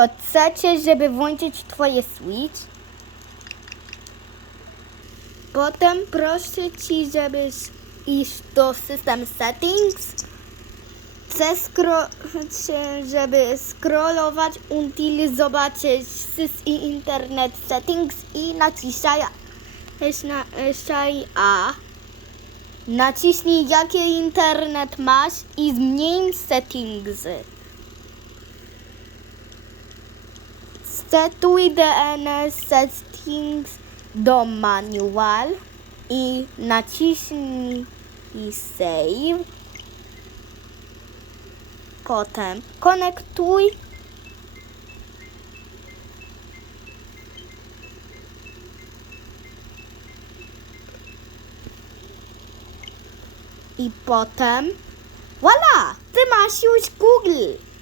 Chcecie, żeby włączyć twoje Switch? Potem proszę ci, żebyś iść do System Settings. Zeskro- żeby scrollować until zobaczyć Sys i Internet Settings i naciszaj A. Naciśnij jakie internet masz i zmień settingsy. Setuj DNS settings do manual i naciśnij save. Potem konektuj i potem voila! Ty masz już Google.